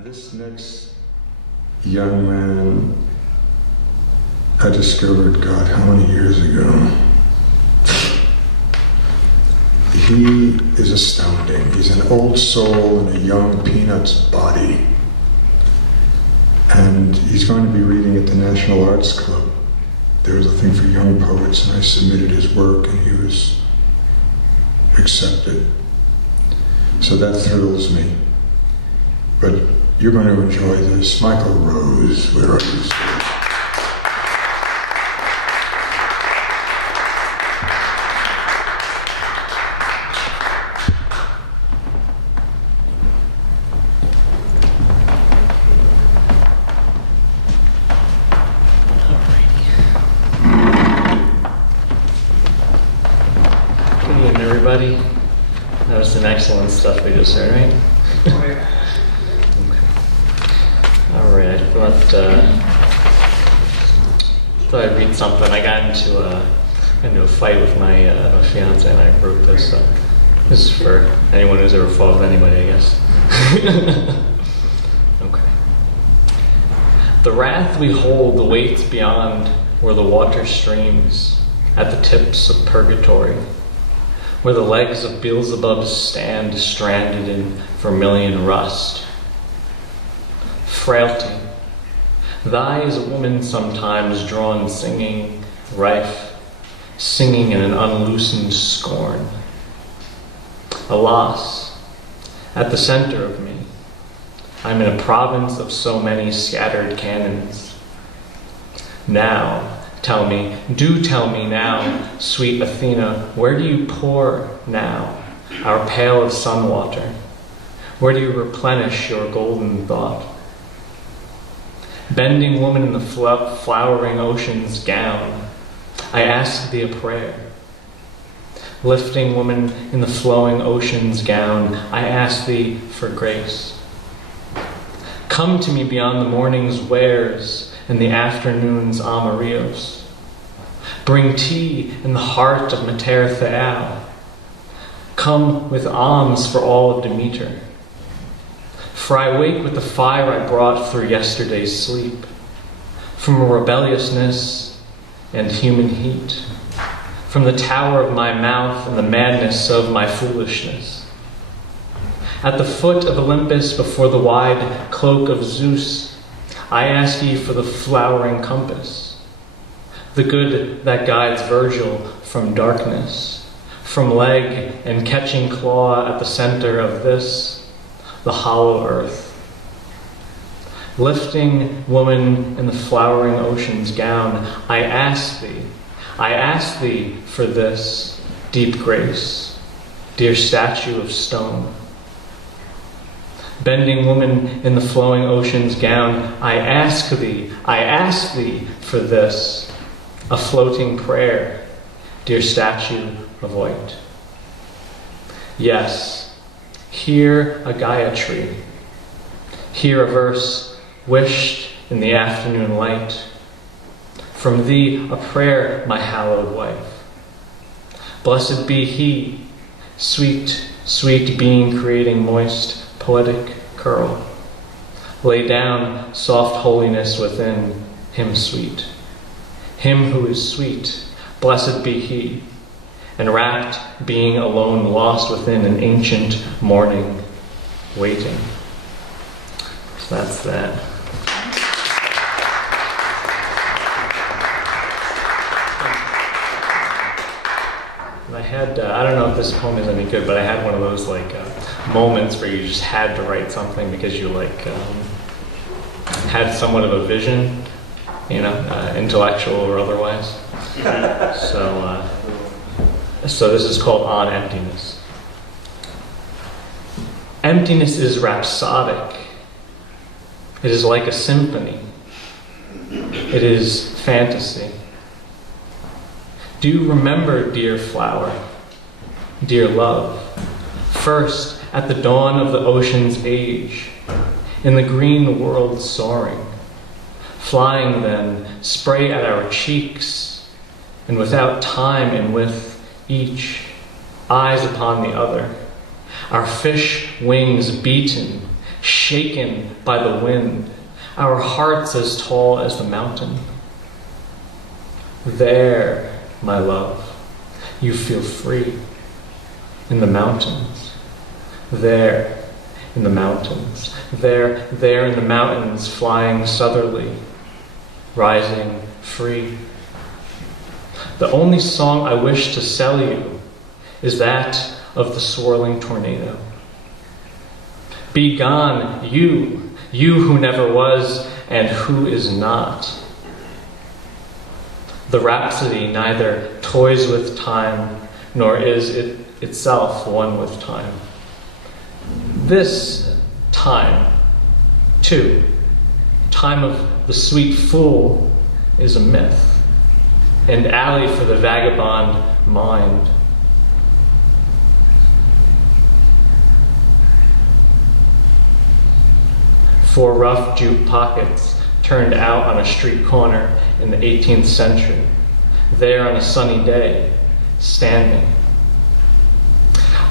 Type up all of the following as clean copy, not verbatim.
This next young man, I discovered, God, how many years ago? He is astounding. He's an old soul in a young peanut's body. And he's going to be reading at the National Arts Club. There was a thing for young poets, and I submitted his work, and he was accepted. So that thrills me. But you're going to enjoy this. Michael Rose, where are you? Everybody, that was some excellent stuff we just heard, right? Okay. All right, I thought I'd read something. I got into a fight with my fiance, and I wrote this. This is for anyone who's ever fought with anybody, I guess. Okay. The wrath we hold awaits beyond where the water streams at the tips of purgatory, where the legs of Beelzebub stand stranded in vermilion rust. Frailty, thy is a woman sometimes drawn singing, rife, singing in an unloosened scorn. Alas, at the center of me, I'm in a province of so many scattered cannons. Now, tell me, do tell me now, sweet Athena, where do you pour now our pail of sun water? Where do you replenish your golden thought? Bending woman in the flowering ocean's gown, I ask thee a prayer. Lifting woman in the flowing ocean's gown, I ask thee for grace. Come to me beyond the morning's wares and the afternoon's amarillos. Bring tea in the heart of Mater Theal. Come with alms for all of Demeter. For I wake with the fire I brought through yesterday's sleep, from a rebelliousness and human heat, from the tower of my mouth and the madness of my foolishness. At the foot of Olympus, before the wide cloak of Zeus, I ask ye for the flowering compass, the good that guides Virgil from darkness, from leg and catching claw at the center of this, the hollow earth. Lifting woman in the flowering ocean's gown, I ask thee for this deep grace, dear statue of stone. Bending woman in the flowing ocean's gown, I ask thee for this, a floating prayer, dear statue of white. Yes, here a Gaia tree, here a verse wished in the afternoon light. From thee a prayer, my hallowed wife. Blessed be he, sweet, sweet being creating moist, poetic curl. Lay down soft holiness within him sweet. Him who is sweet, blessed be he, and wrapped being alone lost within an ancient morning waiting. So that's that. And I had, I don't know if this poem is any good, but I had one of those moments where you just had to write something because you had somewhat of a vision, intellectual or otherwise. So this is called On Emptiness. Emptiness is rhapsodic. It is like a symphony. It is fantasy. Do you remember, dear flower, dear love, first at the dawn of the ocean's age, in the green world soaring, flying then, spray at our cheeks, and without time and with each, eyes upon the other, our fish wings beaten, shaken by the wind, our hearts as tall as the mountain. There, my love, you feel free in the mountains. There, in the mountains. There in the mountains, flying southerly, rising free. The only song I wish to sell you is that of the swirling tornado. Be gone, you who never was and who is not. The rhapsody neither toys with time, nor is it itself one with time. This time, too, time of the sweet fool, is a myth, and alley for the vagabond mind. Four rough jute pockets turned out on a street corner in the 18th century, there on a sunny day, standing.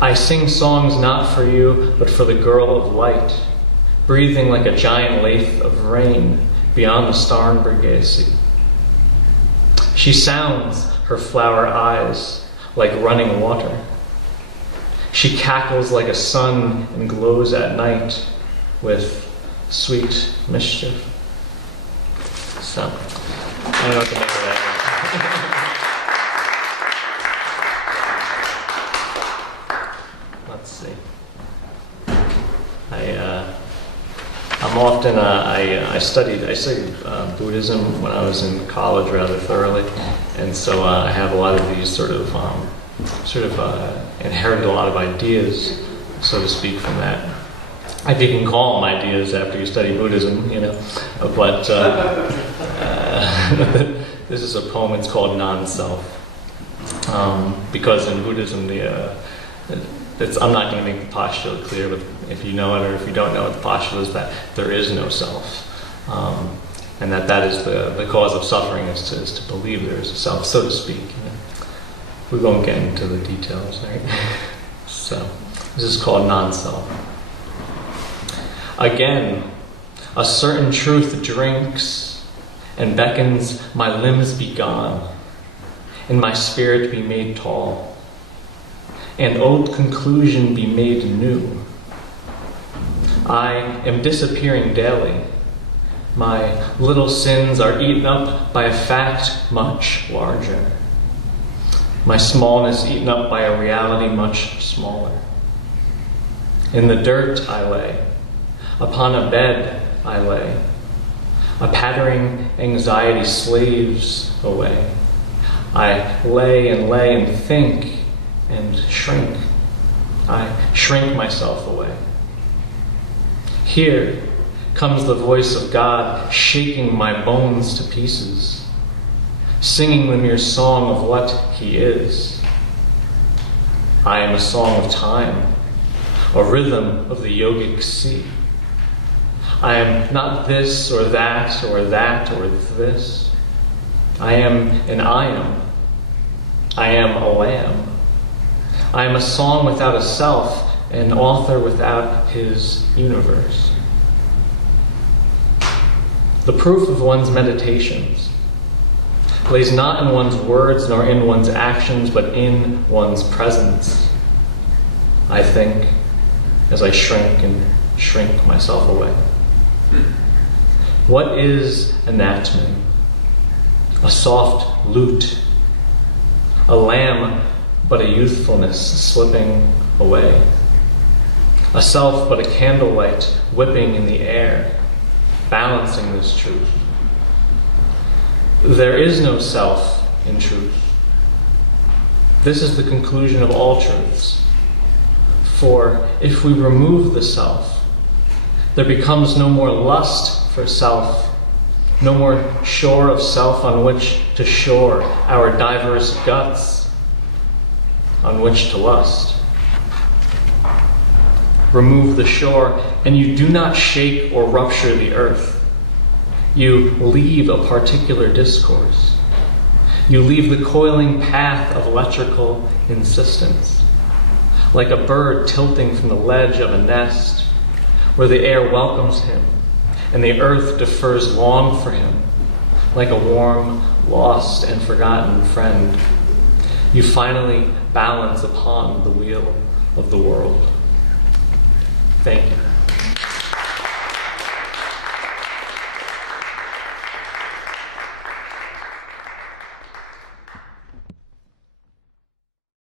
I sing songs not for you, but for the girl of light, breathing like a giant lathe of rain beyond the Starnberg. She sounds her flower eyes like running water. She cackles like a sun and glows at night with sweet mischief. So, I don't know what to make of that. Let's see. I studied Buddhism when I was in college rather thoroughly, and so I have a lot of these inherited a lot of ideas, so to speak, from that. If you can call them ideas after you study Buddhism, but this is a poem. It's called NonSelf, because in Buddhism I'm not going to make the postulate clear, but if you know it or if you don't know it, the postulate is that there is no self, and that is the cause of suffering is to believe there is a self, so to speak. We won't get into the details, right? So this is called NonSelf. Again, a certain truth drinks and beckons my limbs be gone, and my spirit be made tall, and old conclusion be made new. I am disappearing daily. My little sins are eaten up by a fact much larger. My smallness eaten up by a reality much smaller. In the dirt I lay. Upon a bed I lay. A pattering anxiety slaves away. I lay and think and shrink. I shrink myself away. Here comes the voice of God shaking my bones to pieces, singing the mere song of what He is. I am a song of time, a rhythm of the yogic sea. I am not this or that or that or this. I am an I am. I am a lamb. I am a song without a self, an author without his universe. The proof of one's meditations lays not in one's words nor in one's actions, but in one's presence. I think as I shrink myself away. What is anatomy? A soft lute, a lamb, but a youthfulness slipping away, a self, but a candlelight whipping in the air, balancing this truth. There is no self in truth. This is the conclusion of all truths. For if we remove the self, there becomes no more lust for self, no more shore of self on which to shore our diverse guts, on which to lust. Remove the shore, and you do not shake or rupture the earth. You leave a particular discourse. You leave the coiling path of electrical insistence, like a bird tilting from the ledge of a nest, where the air welcomes him and the earth defers long for him, like a warm, lost, and forgotten friend. You finally balance upon the wheel of the world. Thank you.